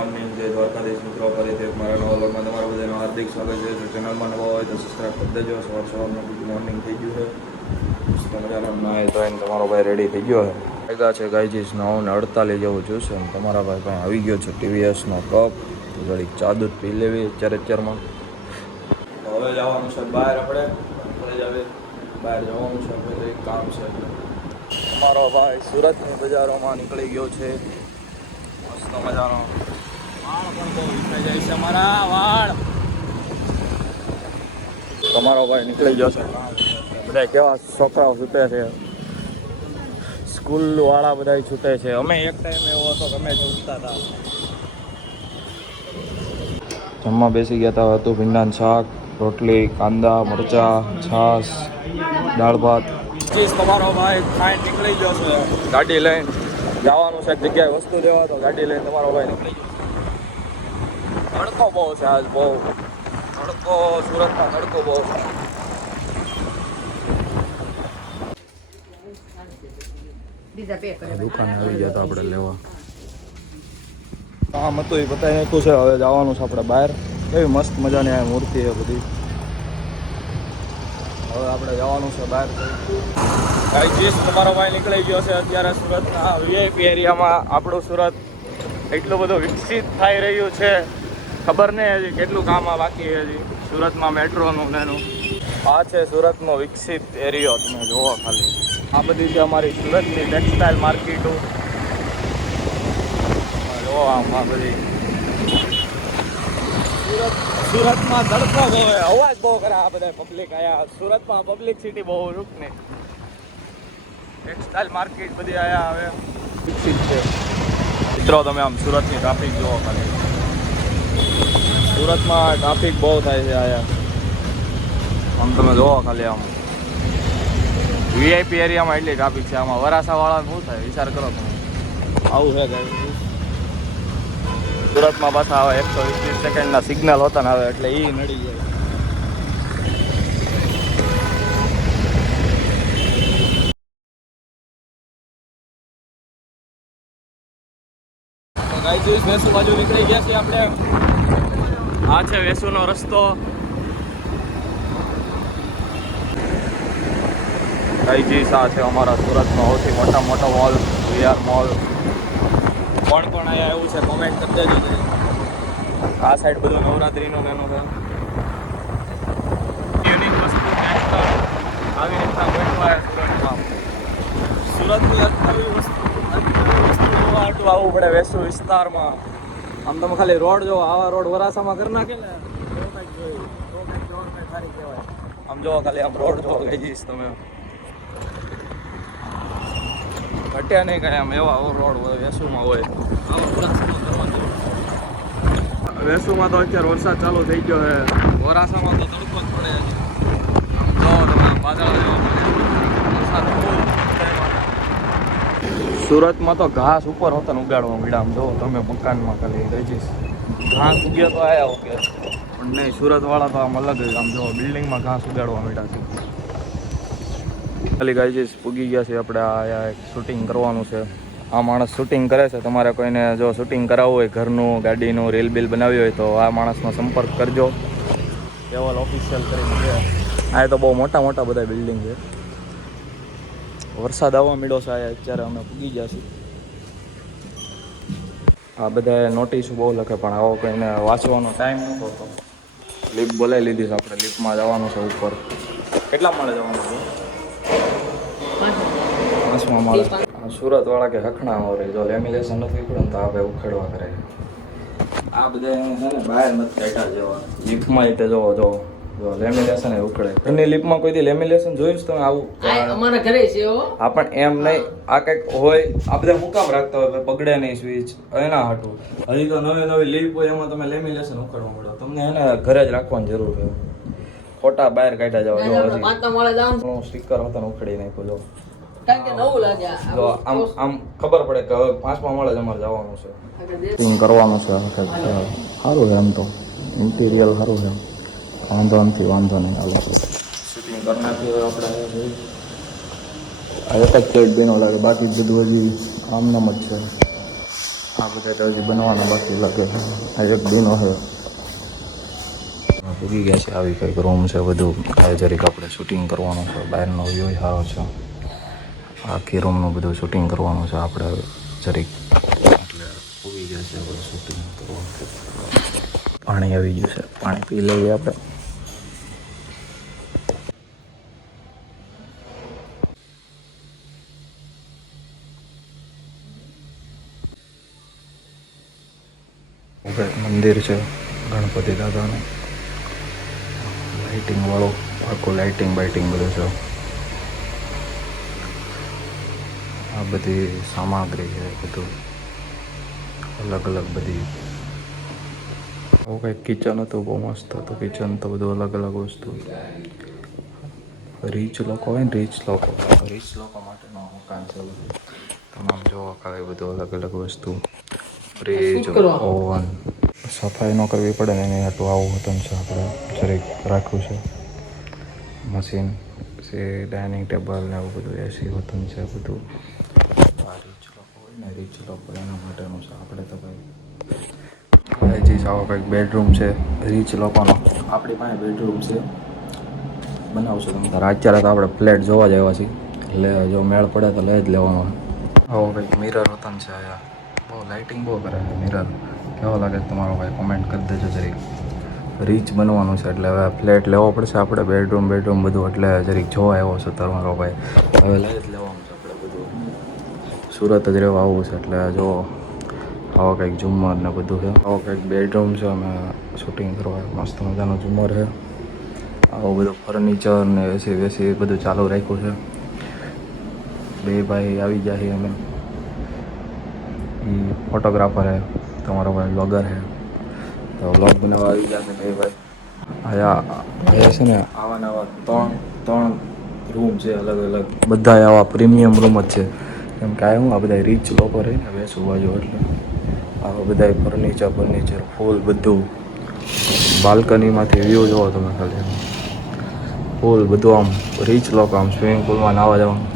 Morning જય દ્વારકાધીશ મિત્રો. ફરીથી એક મારા નવા વ્લોગમાં તમારું બધાનું હાર્દિક સ્વાગત છે. જો ચેનલમાં નવા હોય તો સબસ્ક્રાઈબ કરી દેજો. સવારનું ગુડ મોર્નિંગ થઈ ગયું છે. મજાનો નાય ધોઈને તમારો ભાઈ રેડી થઈ ગયો છે. ભેગા છે ગાયજીસ 9:48 જેવું જોશે ને તમારા ભાઈ પાસે આવી ગયો છે ટીવીએસનો કપ. તો જરીક ચા દૂધ પી લેવી અત્યારમાં. તો હવે જવાનું છે બહાર, આપણે બહાર જવાનું છે, આપણે એક કામ છે. અમારો ભાઈ સુરતની બજારોમાં નીકળી ગયો છે. મસ્ત મજાનો વાળ પણ બહુ વિખાઈ જાય છે અમારા વાળ. તમારો ભાઈ નીકળી ગયો છે. બધા કેવા છોકરાઓ છૂટે છે, સ્કૂલ વાળા બધા છૂટે છે. અમે એક ટાઈમ એવો હતો કે અમે છૂટતા હતા. જમવા બેસી ગયા હતા. હતું ભીંડાનું શાક, રોટલી, કાંદા, મરચા, છાશ, દાળ ભાત. તમારો ભાઈ ખાઈને નીકળી ગયો છે ગાડી લઈને. જવાનું છે એક જગ્યાએ વસ્તુ લેવા, તો ગાડી લઈને તમારો ભાઈ નીકળી ગયો. તડકો બહુ છે આજ, બહુ તડકો. સુરતમાં તડકો બહુ છે. દુકાને આવી ગયા હતા આપણે લેવા. કામ હતું એ બતાવી નાખ્યું છે. હવે જવાનું છે આપણે બહાર. એવી મસ્ત મજાની આ મૂર્તિ છે બધી. હવે આપણે જવાનું છે બહાર. ગાઈસ તમારો ભાઈ નીકળી ગયો છે અત્યારે સુરતના વીઆઈપી એરિયામાં. આપણું સુરત એટલું બધું વિકસિત થઈ રહ્યું છે, ખબર નહીં હજી કેટલું કામ બાકી છે હજી સુરતમાં મેટ્રોનું ને એનું. આ છે સુરતનો વિકસિત એરિયો. તમે જુઓ ખાલી. આ બધી છે અમારી સુરતની ટેક્સટાઇલ માર્કેટો. જુઓ આમાં બધી. સુરતમાં તડકો બહુ, અવાજ બહુ કરે આ બધા પબ્લિક. આયા સુરતમાં પબ્લિક સિટી બહુ રૂક નહીં. ટેક્સટાઇલ માર્કેટ બધી આયા હવે વિકસિત છે. મિત્રો તમે આમ સુરતની ટ્રાફિક જુઓ ખાલી. સુરતમાં ટ્રાફિક બહુ થાય છે આયા. આમ તમે જુઓ ખાલી. આમ વીઆઈપી એરિયામાં એટલી ટ્રાફિક છે. આમાં વરાસાવાળા શું થાય વિચાર કરો તમે. આવું છે ગાઈસ. સુરતમાં પાછા આવે 120 સેકન્ડના સિગ્નલ હોતા ને આવે એટલે એ નડી જાય. ગાઈસ વેસુ બાજુ નીકળી ગયા છીએ આપણે. આ છે વેસુનો રસ્તો. ગાઈસ આ છે અમારા સુરતનો સૌથી મોટો મોલ, વીઆર મોલ. કોણ કોણ અહીંયા એવું છે કોમેન્ટ કરી દેજો. આ સાઈડ બધું નવરાત્રીનું એનું છે. યુનિક વસ્તુ આવી રીતના ગોઠવાય સુરતમાં. સુરતની નવી વસ્તુ જોવા આવવું પડે વેસુ વિસ્તારમાં. આમ તમે ખાલી રોડ જો, આવા રોડ વરાસામાં કરી નાખે ને સારી કહેવાય. આમ જો ખાલી આમ રોડ જો લઈ જઈશ તમે, ઘટ્યા નહીં કાંઈ. આમ એવા રોડ વેસુમાં હોય. વેસુમાં તો અત્યારે વરસાદ ચાલુ થઈ ગયો છે. વરાસામાં તો તડકો જ પડે. જો તમે વાદળા વરસાદ સુરતમાં તો ઘાસ ઉપર હોતા ને ઉગાડવા મીડા. આમ જો તમે મકાનમાં ખાલી રહી જઈશ ઘાસ ઉગ્યો તો આયા ઉગે. પણ નહીં, સુરતવાળા તો આમ અલગ જ. આમ જો બિલ્ડિંગમાં ઘાસ ઉગાડવા મીડા છે ખાલી. ગાઈજીસ પૂગી ગયા છે આપણે. આ એક શૂટિંગ કરવાનું છે. આ માણસ શૂટિંગ કરે છે. તમારે કોઈને જો શૂટિંગ કરાવવું હોય, ઘરનું, ગાડીનું રીલ બિલ બનાવી હોય તો આ માણસનો સંપર્ક કરજો. કેવલ ઓફિશિયલ કરીને છે. આ તો બહુ મોટા મોટા બધા બિલ્ડિંગ છે. વરસાદ આવવા મીડો છે અત્યારે. અમે પૂગી ગયા છીએ. આ બધા નોટિસ બહુ લખે પણ આવો કોઈને વાંચવાનો ટાઈમ નહોતો તો લિફ્ટ બોલાવી લીધી છે આપણે. લિફ્ટમાં જવાનું છે ઉપર. કેટલા માળે જવાનું છે? 5મા માળે. સુરત વાળા કે હખણા હોય, જો લેમિનેશન નથી પડે ને તો આ ભાઈ ઉખેડવા કરે. આ બધા છે ને બહાર નથી કાઢ્યા જેવા. લિફ્ટમાં રીતે જોવો જો લેમિનેશન એ ઉખડે. એમની લિફ્ટમાં કોઈથી લેમિનેશન જોયું છે તમે? આવું અમારા ઘરે છે હા, પણ એમ નહીં. આ કંઈક હોય. આ બધા હું કામ રાખતા હોય પકડે નહીં સ્વિચ એના હાટું. હજી તો નવી લિફ્ટ હોય એમાં તમે લેમિનેશન ઉખડવા મળો. તમને એને ઘરે જ રાખવાની જરૂર છે. ખોટા બહાર કાઢ્યા જવા. જો હજી સ્ટીકર હતા ઉખડી નાખ્યું. જો જો આમ ખબર પડે કે હવે 5મા માળે જ અમારે જવાનું છે. શૂટિંગ કરવાનું છે. સારું છે એમ તો. ઇન્ટિરિયર સારું છે. વાંધો નહીં. હાલો શૂટિંગ કરી નાખીએ આપણે. આ એક જ પ્લેટ બેનો લાગે, બાકી બધું હજી આમનામ જ છે. આ બધા તો હજી બનવાના બાકી લાગે છે. આ એક દીનો છે. પૂરી ગયા છે. આવી કંઈક રૂમ છે બધું. આ જરીક આપણે શૂટિંગ કરવાનું છે. બહારનો વ્યૂ સારો છે. આખી રૂમનું બધું શૂટિંગ કરવાનું છે આપણે જરીક. એટલે પૂરી ગયા છે બધું શૂટિંગ કરવાનું. પાણી આવી ગયું છે. પાણી પી લઈએ આપણે. મંદિર છે ગણપતિ દાદાનું. લાઇટિંગ વાળું આખું લાઇટિંગ બાઇટિંગ બધું છે. આ બધી સામગ્રી છે બધું અલગ અલગ બધી. આવું કંઈક કિચન હતું, બહુ મસ્ત હતું કિચન. તો બધું અલગ અલગ વસ્તુ. રીચ લોકો હોય ને રીચ લોકો માટેનું મકાન છે બધું. તમામ જોવા ખાવે બધું અલગ અલગ વસ્તુ. Fridge, oven. સફાઈ ન કરવી પડે ને એની હાટું આવું હતું છે આપણે જરીક રાખ્યું છે મશીન. પછી ડાઇનિંગ ટેબલ ને એવું બધું એસી હતું છે બધું. આ રીચ લોકો હોય ને રીચ લોકો એના માટેનું છે. આપણે તો ભાઈ હજી આવો કંઈક બેડરૂમ છે રીચ લોકોનો. આપણી પાસે બેડરૂમ છે બનાવશું તમે તારે. અત્યારે તો આપણે ફ્લેટ જોવા જ આવ્યા છીએ એટલે જો મેળ પડે તો લઈ જ લેવાનો. આવો કંઈક મિરર હોતા છે અહીંયા. બહુ લાઇટિંગ બહુ કરે છે મિરર. કેવો લાગે તમારો ભાઈ કોમેન્ટ કરી દેજો જરીક. રીચ બનવાનું છે એટલે હવે ફ્લેટ લેવો પડશે આપણે. બેડરૂમ બધું એટલે જરીક જોવા આવ્યો છે તમારો ભાઈ. હવે લઈ જ લેવાનું છે આપણે બધું. સુરત જ રહેવા આવવું છે એટલે જો આવો કંઈક ઝુમ્મર ને બધું છે. આવો કંઈક બેડરૂમ છે. અમે શૂટિંગ કરવા મસ્ત મજાનો ઝુમ્મર છે. આવું બધું ફર્નિચર ને એસી વેસી બધું ચાલુ રાખ્યું છે. બે ભાઈ આવી ગયા છીએ અમે. એ ફોટોગ્રાફર છે તમારો ભાઈ બ્લોગર છે. તો બ્લોગ બનાવવા આવી ગયા છે બે ભાઈ. અહીંયા છે ને આવા નવા ત્રણ રૂમ છે અલગ અલગ. બધા આવા પ્રીમિયમ રૂમ જ છે. કેમ કે આ બધા રીચ લોકો રહે ને બેસું બાજુ એટલે આવા બધા ફર્નિચર ફૂલ બધું. બાલ્કનીમાંથી વ્યૂ જોવો તમે ખાલી. ફૂલ બધું આમ રીચ લોકો આમ સ્વિમિંગ પુલમાં નાવા જવાનું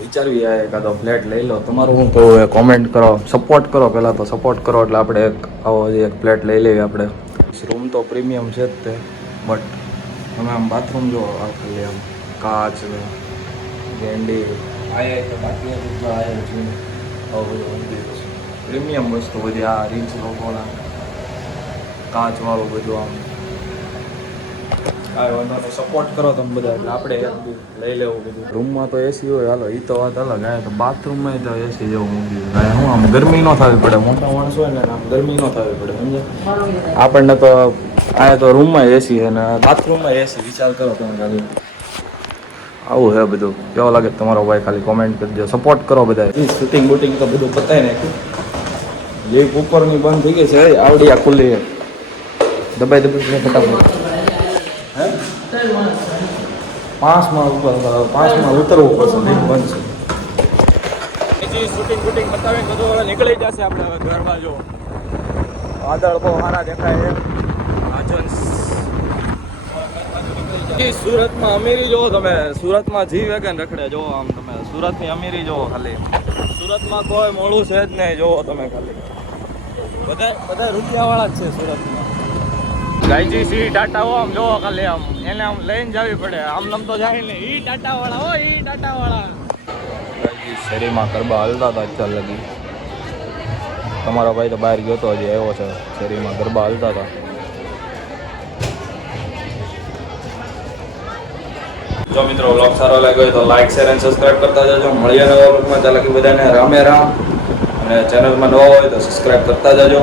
વિચારવી જાય. એકાદો ફ્લેટ લઈ લો. તમારું શું કહું એ કોમેન્ટ કરો. સપોર્ટ કરો. પહેલાં તો સપોર્ટ કરો એટલે આપણે આવો એક ફ્લેટ લઈ લેવી આપણે. રૂમ તો પ્રીમિયમ છે જ તે. બટ તમે આમ બાથરૂમ જો આ ખાલી આમ કાચ ને ગેંડી આયા તો બાકી આયા છે. આવું બધું પ્રીમિયમ વસ્તુ બધી આ રીચ લોકોના કાચવાળું બધું આમ. કાંઈ વાંધો નહીં. સપોર્ટ કરો તમે બધા એટલે આપણે લઈ લેવું બધું. રૂમમાં તો એસી હોય હાલો એ તો વાત અલગ. આવે તો બાથરૂમમાં તો એસી જેવું મૂકી દીધું. હું આમ ગરમી ન થવી પડે. મોટા માણસ હોય ને આમ ગરમી ન થવી પડે સમજે. આપણને તો આ તો રૂમમાં એસી છે ને બાથરૂમમાં એસી. વિચાર કરો તમે ખાલી. આવું છે બધું. કેવો લાગે તમારો ભાઈ ખાલી કોમેન્ટ કરજો. સપોર્ટ કરો બધા. શૂટિંગ બૂટિંગ તો બધું પતાવી નાખ્યું. લીક ઉપરની બંધ થઈ ગઈ છે. આવડી આ ખુલ્લી છે. દબાઈ ફટાફટ. હે 5માં ઉતરવું પડશે. લીક બંધ છે. શૂટિંગ બૂટિંગ બતાવીને બધું હવે નીકળી જશે આપણે હવે ઘર બાજુ. વાદળ બહુ સારા દેખાય છે. સુરતમાં અમીરી જોવો તમે. સુરતમાં જી વેગન રખડે જોવો આમ તમે. સુરતની અમીરી જોવો ખાલી. સુરતમાં કોઈ મોડું છે જ નહીં જોવો તમે ખાલી. બધા રૂપિયાવાળા જ છે સુરતમાં. ગાયજી સી ટાટા આમ જોવો ખાલી આમ. એને આમ લઈને જવી પડે. આમ નમ તો જાય ને. ઈ ટાટાવાળા હો ઈ ટાટાવાળા. ગાયજી શેરીમાં ગરબા હાલતા હતા અત્યાર લગી. તમારો ભાઈ તો બહાર ગયો તો હજી આવ્યો છે. શેરીમાં ગરબા હાલતા હતા. જો મિત્રો વ્લોગ સારો લાગ્યો તો લાઈક શેર અને સબસ્ક્રાઇબ કરતા જજો. મળીએ નવા વ્લોગમાં. ચાલો કે બધાને રામે રામ. અને ચેનલમાં નવા હોય તો સબસ્ક્રાઇબ કરતા જજો.